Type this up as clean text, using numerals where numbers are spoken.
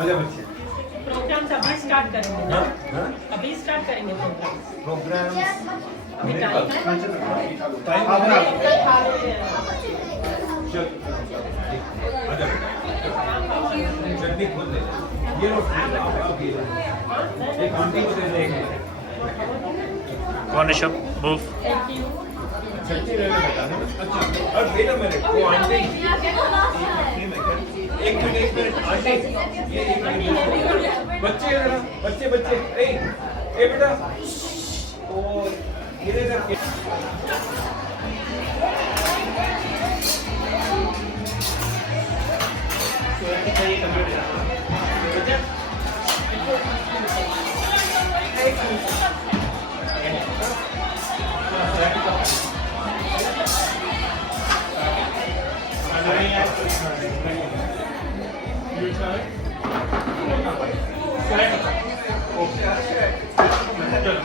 आजा बच्चे। प्रोग्राम अभी स्टार्ट करेंगे ना? हाँ हाँ अभी स्टार्ट करेंगे प्रोग्राम। प्रोग्राम अभी टाइम है? टाइम अभी है अपना खा रहे हैं। चल आजा चटनी खोल दे ये लो आप ये लो एक आंटी को दे दे कौन ऋषभ मूव Thank you. चटनी रहने बता दो अच्छा और वेट अ मिनट वो आंटी एक मिनट आंटी ये एक मिनट बच्चे जरा बच्चे बच्चे ए बेटा ओ धीरे करके चल